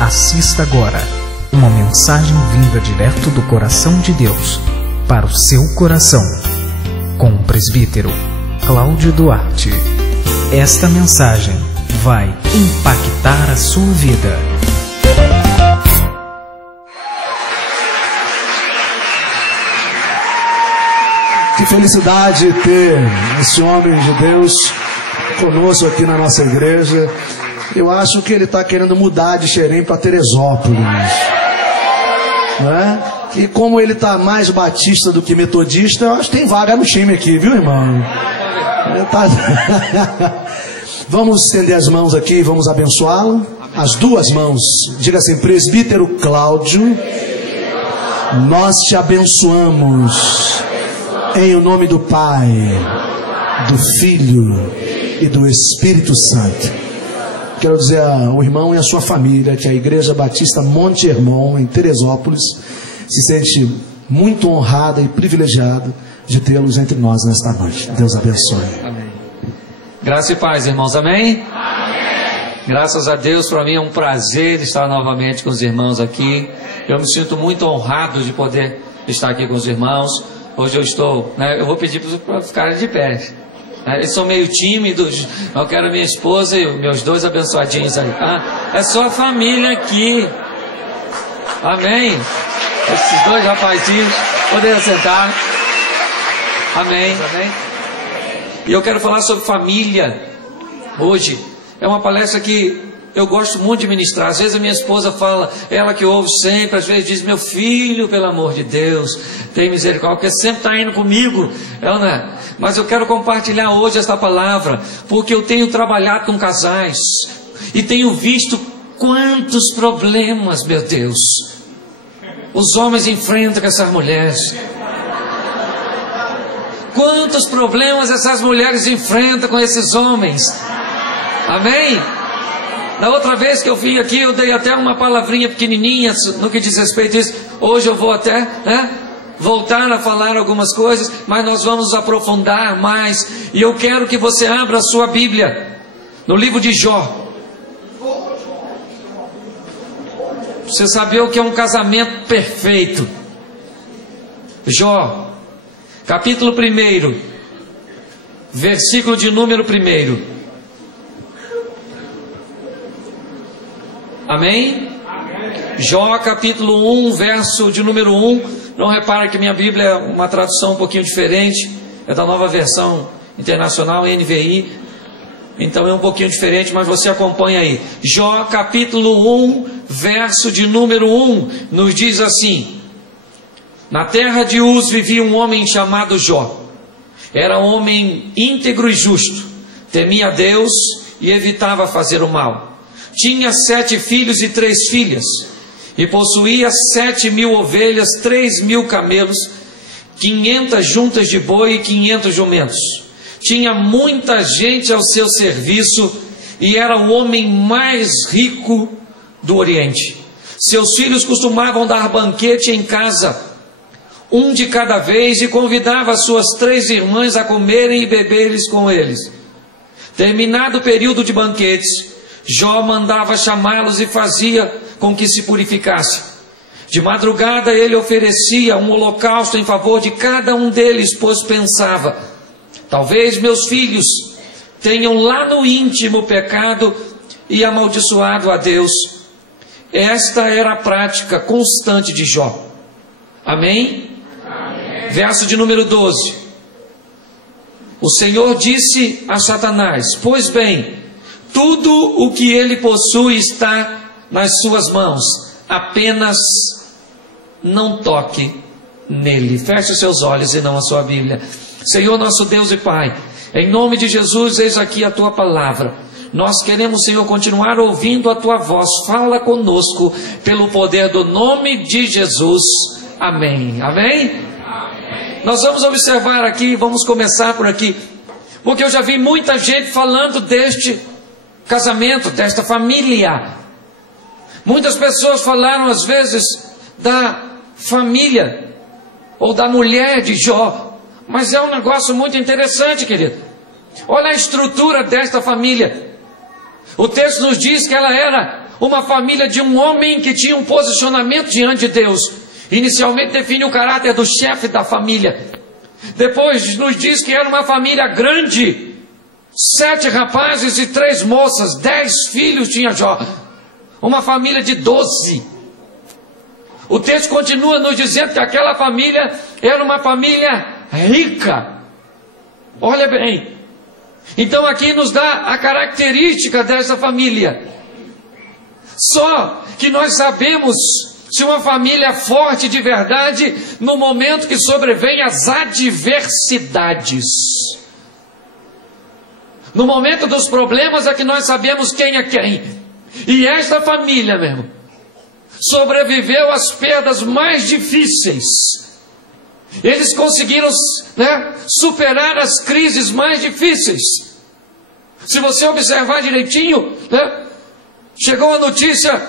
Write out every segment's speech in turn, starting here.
Assista agora uma mensagem vinda direto do coração de Deus para o seu coração, com o presbítero Cláudio Duarte. Esta mensagem vai impactar a sua vida. Que felicidade ter esse homem de Deus conosco aqui na nossa igreja. Eu acho que ele está querendo mudar de Xerém para Teresópolis, não é? E como ele está mais batista do que metodista, eu acho que tem vaga no time aqui, viu, irmão? Vamos estender as mãos aqui, vamos abençoá-lo. As duas mãos. Diga assim: presbítero Cláudio, nós te abençoamos em o nome do Pai, do Filho e do Espírito Santo. Quero dizer ao irmão e à sua família que a Igreja Batista Monte Hermon, em Teresópolis, se sente muito honrada e privilegiada de tê-los entre nós nesta noite. Deus abençoe. Amém. Graça e paz, irmãos. Amém? Amém. Graças a Deus, para mim é um prazer estar novamente com os irmãos aqui. Eu me sinto muito honrado de poder estar aqui com os irmãos. Hoje eu estou, eu vou pedir para ficarem de pé. Eles são meio tímidos. Eu quero minha esposa e meus dois abençoadinhos aí. É só a família aqui. Amém. Esses dois rapazinhos podem sentar. Amém. Amém. E eu quero falar sobre família hoje. É uma palestra que eu gosto muito de ministrar. Às vezes a minha esposa fala, ela que ouve sempre, às vezes diz: meu filho, pelo amor de Deus, tem misericórdia, porque sempre está indo comigo. Ela não é. Mas eu quero compartilhar hoje esta palavra, porque eu tenho trabalhado com casais e tenho visto quantos problemas, meu Deus, os homens enfrentam com essas mulheres. Quantos problemas essas mulheres enfrentam com esses homens. Amém? Da outra vez que eu vim aqui, eu dei até uma palavrinha pequenininha no que diz respeito a isso. Hoje eu vou até voltar a falar algumas coisas, mas nós vamos aprofundar mais. E eu quero que você abra a sua Bíblia no livro de Jó. Você sabia o que é um casamento perfeito? Jó, capítulo 1, versículo de número 1. Amém? Jó capítulo 1, verso de número 1. Não repara que minha Bíblia é uma tradução um pouquinho diferente. É da Nova Versão Internacional, NVI. Então é um pouquinho diferente, mas você acompanha aí. Jó capítulo 1, verso de número 1, nos diz assim: na terra de Uz vivia um homem chamado Jó. Era um homem íntegro e justo, temia a Deus e evitava fazer o mal. Tinha 7 filhos e 3 filhas, e possuía 7.000 ovelhas, 3.000 camelos, 500 juntas de boi e 500 jumentos. Tinha muita gente ao seu serviço, e era o homem mais rico do Oriente. Seus filhos costumavam dar banquete em casa, um de cada vez, e convidava suas 3 irmãs a comerem e beberem com eles. Terminado o período de banquetes, Jó mandava chamá-los e fazia com que se purificasse. De madrugada ele oferecia um holocausto em favor de cada um deles, pois pensava: talvez meus filhos tenham lá no íntimo pecado e amaldiçoado a Deus. Esta era a prática constante de Jó. Amém? Amém. Verso de número 12. O Senhor disse a Satanás: pois bem, tudo o que ele possui está nas suas mãos, apenas não toque nele. Feche os seus olhos e não a sua Bíblia. Senhor nosso Deus e Pai, em nome de Jesus, eis aqui a Tua palavra. Nós queremos, Senhor, continuar ouvindo a Tua voz. Fala conosco pelo poder do nome de Jesus. Amém. Amém? Amém. Nós vamos observar aqui, vamos começar por aqui, porque eu já vi muita gente falando deste casamento, desta família. Muitas pessoas falaram às vezes da família ou da mulher de Jó, mas é um negócio muito interessante, querido. Olha a estrutura desta família. O texto nos diz que ela era uma família de um homem que tinha um posicionamento diante de Deus. Inicialmente define o caráter do chefe da família. Depois nos diz que era uma família grande. 7 rapazes e 3 moças. 10 filhos tinha Jó. Uma família de 12. O texto continua nos dizendo que aquela família era uma família rica. Olha bem. Então aqui nos dá a característica dessa família. Só que nós sabemos se uma família é forte de verdade no momento que sobrevêm as adversidades. No momento dos problemas é que nós sabemos quem é quem. E esta família mesmo sobreviveu às perdas mais difíceis. Eles conseguiram, superar as crises mais difíceis. Se você observar direitinho, chegou a notícia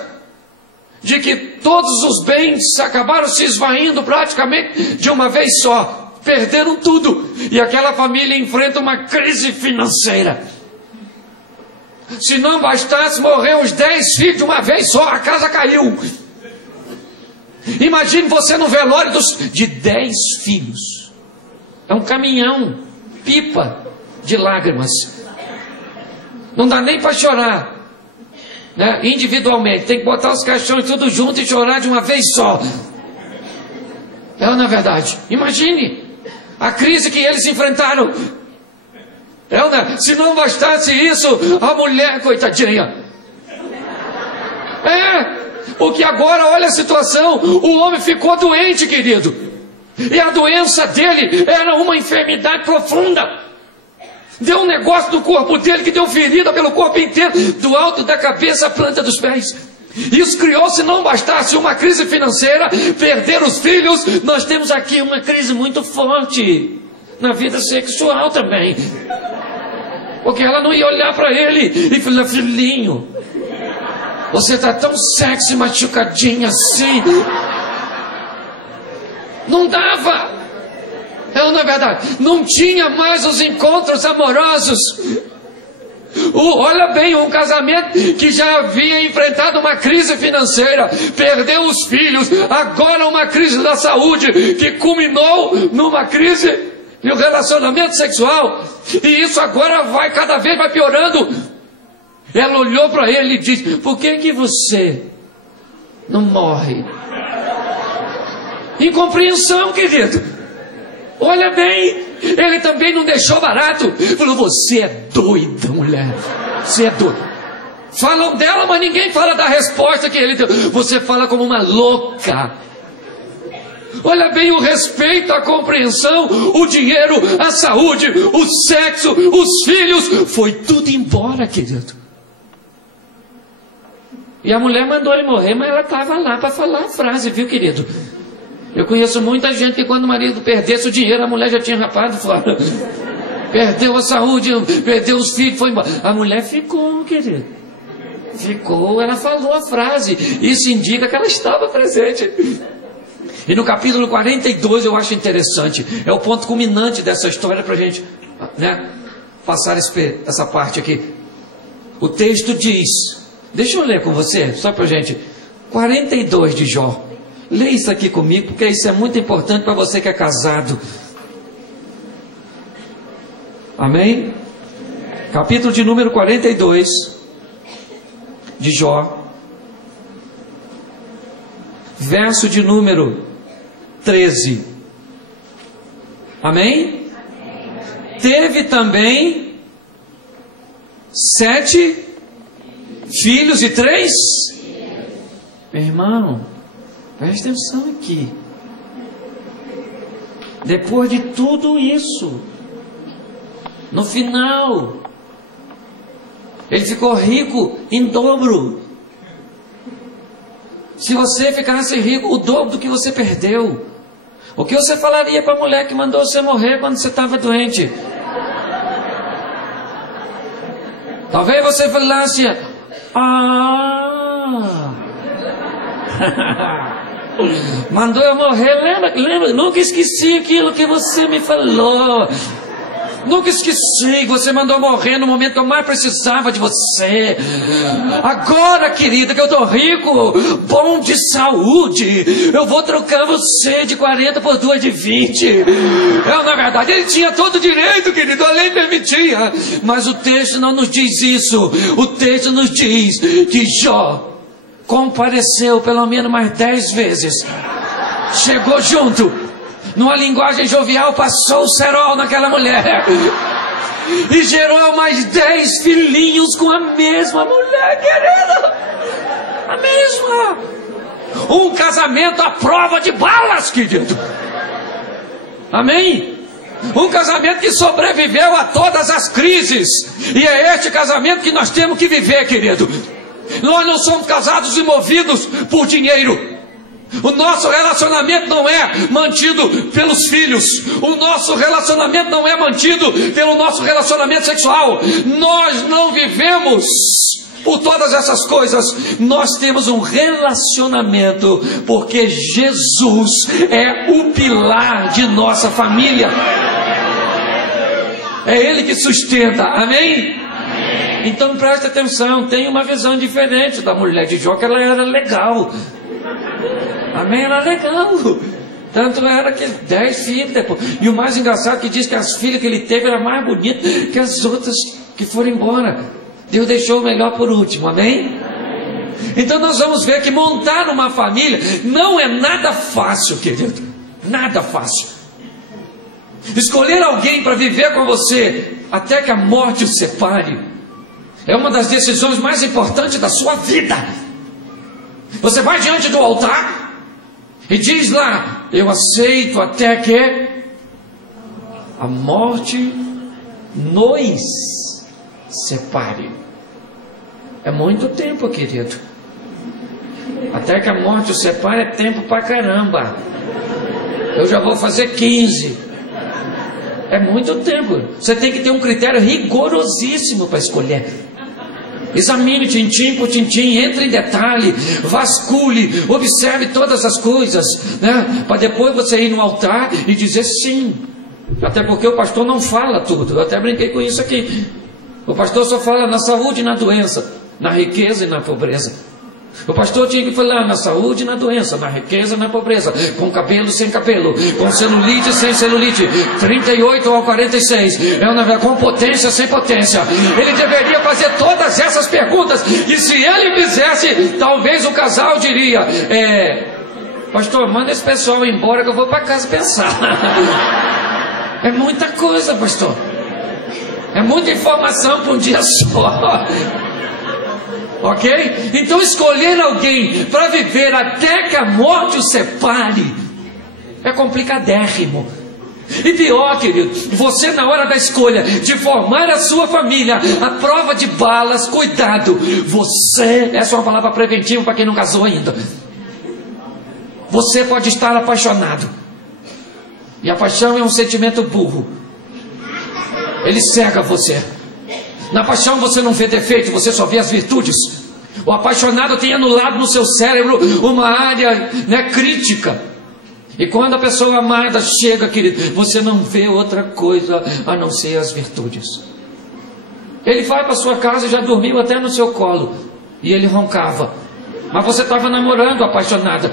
de que todos os bens acabaram se esvaindo praticamente de uma vez só. Perderam tudo. E aquela família enfrenta uma crise financeira. Se não bastasse, morreram os 10 filhos de uma vez só, a casa caiu. Imagine você no velório de 10 filhos. É um caminhão, pipa de lágrimas. Não dá nem para chorar, individualmente. Tem que botar os caixões tudo junto e chorar de uma vez só. É ou não é verdade? Imagine a crise que eles enfrentaram. Se não bastasse isso, a mulher, coitadinha. Porque agora, olha a situação, o homem ficou doente, querido. E a doença dele era uma enfermidade profunda. Deu um negócio no corpo dele que deu ferida pelo corpo inteiro, do alto da cabeça à planta dos pés. Isso criou, se não bastasse uma crise financeira, perder os filhos, nós temos aqui uma crise muito forte na vida sexual também. Porque ela não ia olhar para ele e falar: filhinho, você está tão sexy, machucadinha assim. Não dava. Não é verdade? Não tinha mais os encontros amorosos. Olha bem, um casamento que já havia enfrentado uma crise financeira, perdeu os filhos, agora uma crise da saúde, que culminou numa crise no relacionamento sexual. E isso agora cada vez vai piorando. Ela olhou para ele e disse: por que você não morre? Incompreensão, querido. Olha bem, ele também não deixou barato. Falou: você é doida, mulher. Você é doida. Falam dela, mas ninguém fala da resposta que ele deu. Você fala como uma louca. Olha bem, o respeito, a compreensão, o dinheiro, a saúde, o sexo, os filhos, foi tudo embora, querido. E a mulher mandou ele morrer, mas ela estava lá para falar a frase, viu, querido? Eu conheço muita gente que quando o marido perdesse o dinheiro, a mulher já tinha rapado fora. Perdeu a saúde, perdeu os filhos, foi embora. A mulher ficou, querido. Ficou, ela falou a frase. Isso indica que ela estava presente. E no capítulo 42 eu acho interessante. É o ponto culminante dessa história para a gente passar essa parte aqui. O texto diz, deixa eu ler com você, só para a gente. 42 de Jó. Lê isso aqui comigo, porque isso é muito importante para você que é casado. Amém? Capítulo de número 42 de Jó. Verso de número 13. Amém? Teve também 7 filhos e 3. Meu irmão, presta atenção aqui. Depois de tudo isso, no final, ele ficou rico em dobro. Se você ficasse rico, o dobro do que você perdeu, o que você falaria para a mulher que mandou você morrer quando você estava doente? Talvez você falasse: mandou eu morrer, lembra? Nunca esqueci aquilo que você me falou. Nunca esqueci, você mandou morrer no momento que eu mais precisava de você. Agora, querida, que eu tô rico, bom de saúde, eu vou trocar você de 40 por 2 de 20. Na verdade, ele tinha todo o direito, querido, a lei permitia. Mas o texto não nos diz isso. O texto nos diz que Jó compareceu pelo menos mais 10 vezes. Chegou junto, numa linguagem jovial, passou o cerol naquela mulher e gerou mais 10 filhinhos com a mesma mulher, querida. A mesma. Um casamento à prova de balas, querido. Amém? Um casamento que sobreviveu a todas as crises. E é este casamento que nós temos que viver, querido. Nós não somos casados e movidos por dinheiro. O nosso relacionamento não é mantido pelos filhos. O nosso relacionamento não é mantido pelo nosso relacionamento sexual. Nós não vivemos por todas essas coisas. Nós temos um relacionamento porque Jesus é o pilar de nossa família. É Ele que sustenta, amém? Então preste atenção, tem uma visão diferente da mulher de Jó, que ela era legal. Amém? Era legal. Tanto era que 10 filhos depois. E o mais engraçado é que diz que as filhas que ele teve eram mais bonitas que as outras que foram embora. Deus deixou o melhor por último, amém? Então nós vamos ver que montar uma família não é nada fácil, querido. Nada fácil. Escolher alguém para viver com você até que a morte o separe é uma das decisões mais importantes da sua vida. Você vai diante do altar e diz lá: eu aceito até que a morte nos separe. É muito tempo, querido. Até que a morte o separe é tempo pra caramba. Eu já vou fazer 15. É muito tempo. Você tem que ter um critério rigorosíssimo para escolher. Examine tintim por tintim, entre em detalhe, vasculhe, observe todas as coisas, né? Para depois você ir no altar e dizer sim. Até porque o pastor não fala tudo. Eu até brinquei com isso aqui. O pastor só fala na saúde e na doença, na riqueza e na pobreza. O pastor tinha que falar na saúde e na doença, na riqueza e na pobreza, com cabelo sem cabelo, com celulite sem celulite, 38 ou 46, com potência sem potência. Ele deveria fazer todas essas perguntas, e se ele fizesse, talvez o casal diria: pastor, manda esse pessoal embora que eu vou para casa pensar. É muita coisa, pastor. É muita informação para um dia só. Ok? Então escolher alguém para viver até que a morte o separe é complicadérrimo. E pior, querido, você na hora da escolha de formar a sua família, a prova de balas, cuidado. Você, essa é uma palavra preventiva para quem não casou ainda. Você pode estar apaixonado. E a paixão é um sentimento burro. Ele cega você. Na paixão você não vê defeito, você só vê as virtudes. O apaixonado tem anulado no seu cérebro uma área, crítica. E quando a pessoa amada chega, querido, você não vê outra coisa a não ser as virtudes. Ele vai para sua casa e já dormiu até no seu colo. E ele roncava. Mas você estava namorando, apaixonada.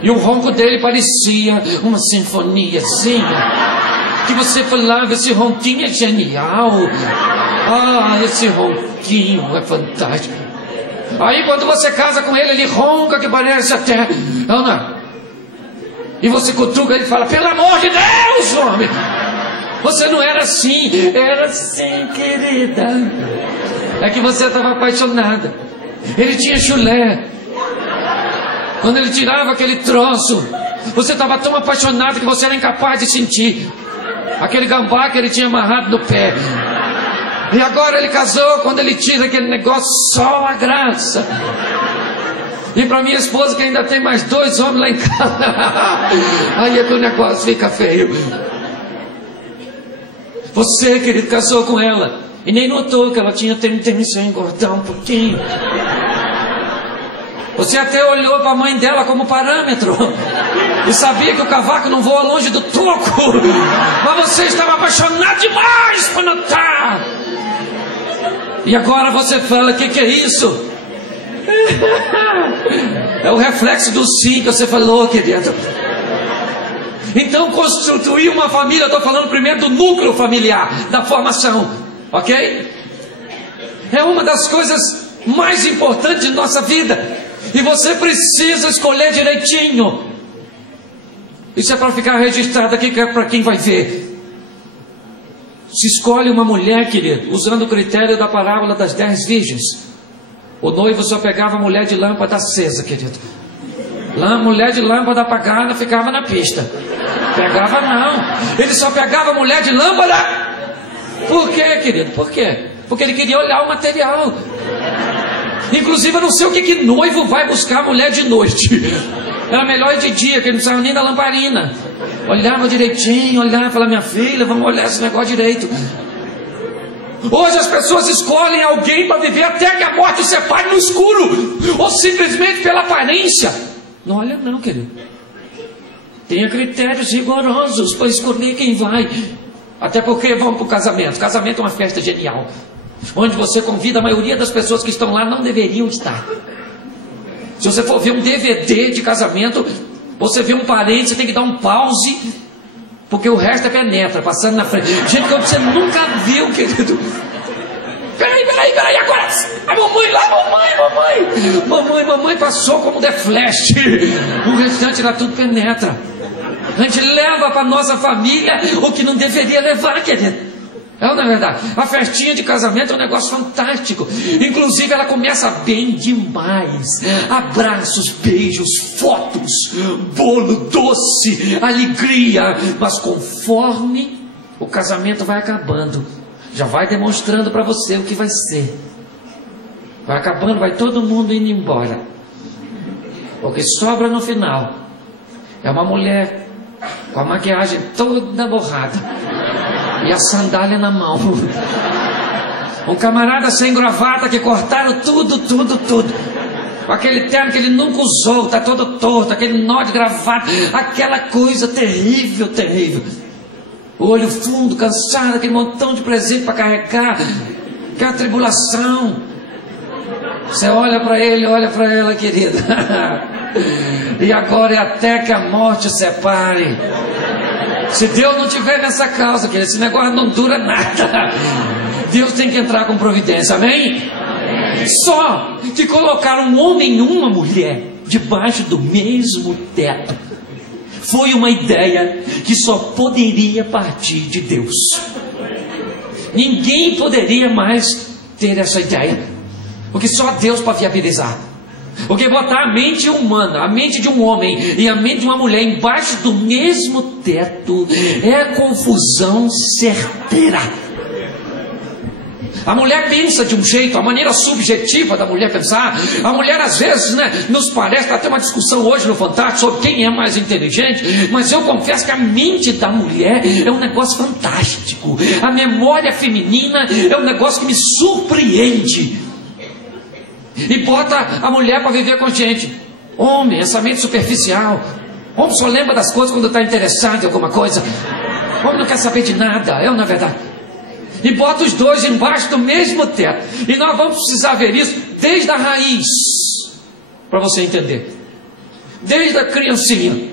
E o ronco dele parecia uma sinfoniazinha. Que você falava: esse ronquinho é genial. Ah, esse ronquinho é fantástico. Aí quando você casa com ele, ele ronca que parece até Ana. E você cutuca ele e fala: pelo amor de Deus, homem, você não era assim. Era assim, querida. É que você estava apaixonada. Ele tinha chulé. Quando ele tirava aquele troço, você estava tão apaixonado que você era incapaz de sentir aquele gambá que ele tinha amarrado no pé. E agora ele casou, quando ele tira aquele negócio, só a graça. E para minha esposa, que ainda tem mais 2 homens lá em casa, aí é que o negócio fica feio. Você, querido, casou com ela e nem notou que ela tinha tendência a engordar um pouquinho. Você até olhou para a mãe dela como parâmetro. E sabia que o cavaco não voa longe do toco. Mas você estava apaixonado demais para notar. E agora você fala, o que é isso? É o reflexo do sim que você falou, querido. Então, constituir uma família, eu estou falando primeiro do núcleo familiar, da formação, ok? É uma das coisas mais importantes de nossa vida. E você precisa escolher direitinho. Isso é para ficar registrado aqui, que é para quem vai ver. Se escolhe uma mulher, querido, usando o critério da parábola das 10 virgens. O noivo só pegava mulher de lâmpada acesa, querido. Mulher de lâmpada apagada ficava na pista. Pegava não. Ele só pegava mulher de lâmpada. Por quê, querido? Por quê? Porque ele queria olhar o material. Inclusive, eu não sei o que noivo vai buscar mulher de noite. Era melhor ir de dia, que ele não precisava nem da lamparina. Olhava direitinho, olhava e falava, minha filha, vamos olhar esse negócio direito. Hoje as pessoas escolhem alguém para viver até que a morte os separe no escuro. Ou simplesmente pela aparência. Não olha não, querido. Tenha critérios rigorosos para escolher quem vai. Até porque vamos para o casamento. Casamento é uma festa genial, onde você convida a maioria das pessoas que estão lá não deveriam estar. Se você for ver um DVD de casamento, você vê um parente, você tem que dar um pause, porque o resto é penetra, passando na frente. Gente que você nunca viu, querido. Peraí, agora a mamãe lá, mamãe passou como The Flash. O restante lá tudo penetra. A gente leva para nossa família o que não deveria levar, querido. É ou não é verdade? A festinha de casamento é um negócio fantástico. Inclusive ela começa bem demais. Abraços, beijos, fotos, bolo doce, alegria. Mas conforme o casamento vai acabando, já vai demonstrando para você o que vai ser. Vai acabando, vai todo mundo indo embora. O que sobra no final é uma mulher com a maquiagem toda borrada e a sandália na mão. Um camarada sem gravata que cortaram tudo. Com aquele terno que ele nunca usou, está todo torto, aquele nó de gravata, aquela coisa terrível. O olho fundo, cansado, aquele montão de presente para carregar, aquela tribulação. Você olha para ele, olha para ela, querida. E agora é até que a morte separe. Se Deus não tiver nessa causa, querido, esse negócio não dura nada. Deus tem que entrar com providência, amém? Só que colocar um homem e uma mulher debaixo do mesmo teto foi uma ideia que só poderia partir de Deus. Ninguém poderia mais ter essa ideia, porque só Deus para viabilizar. Porque botar a mente humana, a mente de um homem e a mente de uma mulher embaixo do mesmo teto é confusão certeira. A mulher pensa de um jeito, a maneira subjetiva da mulher pensar. A mulher às vezes, nos parece, até uma discussão hoje no Fantástico sobre quem é mais inteligente, mas eu confesso que a mente da mulher é um negócio fantástico. A memória feminina é um negócio que me surpreende. E bota a mulher para viver com a gente. Homem, essa mente superficial. Homem só lembra das coisas quando está interessado em alguma coisa. Homem não quer saber de nada, é ou não é verdade? E bota os dois embaixo do mesmo teto. E nós vamos precisar ver isso desde a raiz, para você entender. Desde a criancinha.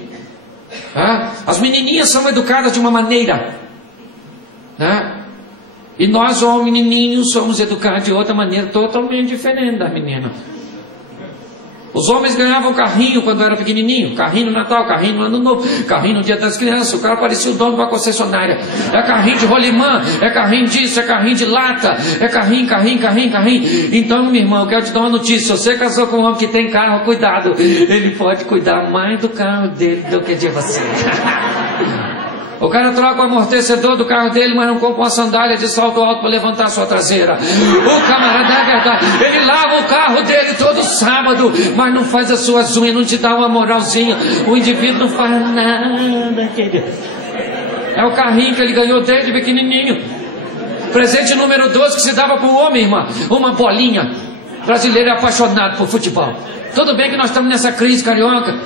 As menininhas são educadas de uma maneira, e nós, homens menininhos, somos educados de outra maneira totalmente diferente das meninas. Os homens ganhavam carrinho quando era pequenininho. Carrinho no Natal, carrinho no Ano Novo, carrinho no Dia das Crianças. O cara parecia o dono de uma concessionária. É carrinho de rolimã, é carrinho disso, é carrinho de lata, é carrinho. Então, meu irmão, eu quero te dar uma notícia. Se você casou com um homem que tem carro, cuidado. Ele pode cuidar mais do carro dele do que de você. O cara troca o amortecedor do carro dele, mas não compra uma sandália de salto alto para levantar a sua traseira. O camarada, é verdade, ele lava o carro dele todo sábado, mas não faz as suas unhas, não te dá uma moralzinha. O indivíduo não faz nada, querido. É o carrinho que ele ganhou desde pequenininho. Presente número 12 que se dava para o homem, irmã. Uma bolinha. O brasileiro é apaixonado por futebol. Tudo bem que nós estamos nessa crise carioca,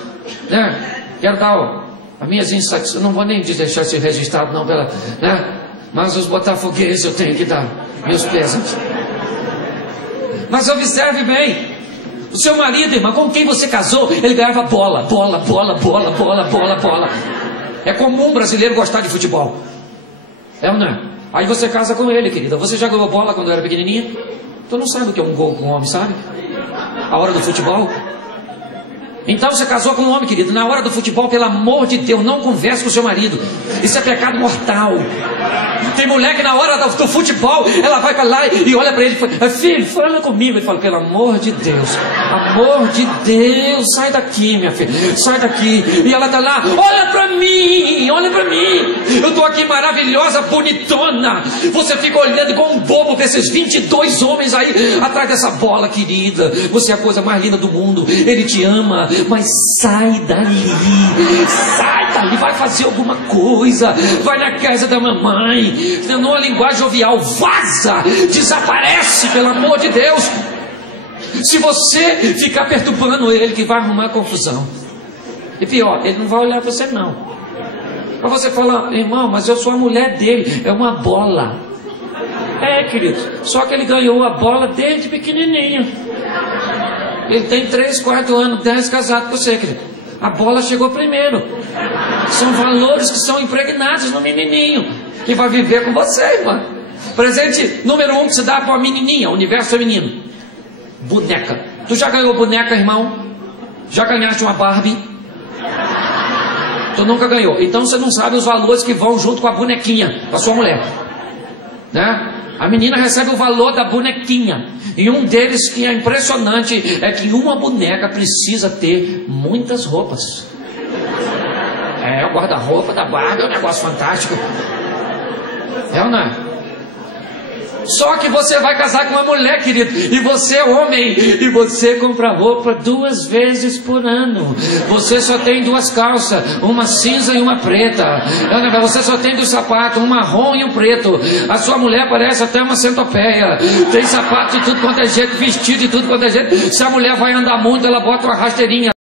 Quero dar as minhas insatisfações, não vou nem deixar isso registrado não, né? Mas os botafoguenses eu tenho que dar meus pésames. Mas observe bem, o seu marido, irmão, com quem você casou, ele ganhava bola. É comum um brasileiro gostar de futebol. É ou não é? Aí você casa com ele, querida. Você já ganhou bola quando era pequenininha? Tu não sabe o que é um gol com um homem, sabe? A hora do futebol. Então você casou com um homem, querido. Na hora do futebol, pelo amor de Deus, não converse com o seu marido. Isso é pecado mortal. Tem mulher que na hora do futebol, ela vai para lá e olha para ele e fala: filho, fala comigo. Ele fala: pelo amor de Deus, sai daqui, minha filha, sai daqui. E ela está lá: olha para mim, eu estou aqui maravilhosa, bonitona. Você fica olhando igual um bobo para esses 22 homens aí atrás dessa bola, querida. Você é a coisa mais linda do mundo, ele te ama, mas sai dali, vai fazer alguma coisa, vai na casa da mamãe, numa linguagem jovial, vaza, desaparece, pelo amor de Deus. Se você ficar perturbando ele, que vai arrumar confusão. E pior, ele não vai olhar para você não. Para você falar: irmão, mas eu sou a mulher dele, é uma bola. É, querido, só que ele ganhou a bola desde pequenininho. Ele tem 3, 4 anos, 10 casado com você, querido. A bola chegou primeiro. São valores que são impregnados no menininho, que vai viver com você, irmão. Presente número 1 que se dá para uma menininha, universo feminino: boneca. Tu já ganhou boneca, irmão? Já ganhaste uma Barbie? Tu nunca ganhou. Então você não sabe os valores que vão junto com a bonequinha, com a sua mulher, né? A menina recebe o valor da bonequinha. E um deles que é impressionante é que uma boneca precisa ter muitas roupas. O guarda-roupa da Barbie é um negócio fantástico. É ou não é? Só que você vai casar com uma mulher, querido, e você é homem, e você compra roupa 2 vezes por ano. Você só tem 2 calças, uma cinza e uma preta. Você só tem 2 sapatos, um marrom e um preto. A sua mulher parece até uma centopeia. Tem sapato de tudo quanto é jeito, vestido de tudo quanto é jeito. Se a mulher vai andar muito, ela bota uma rasteirinha.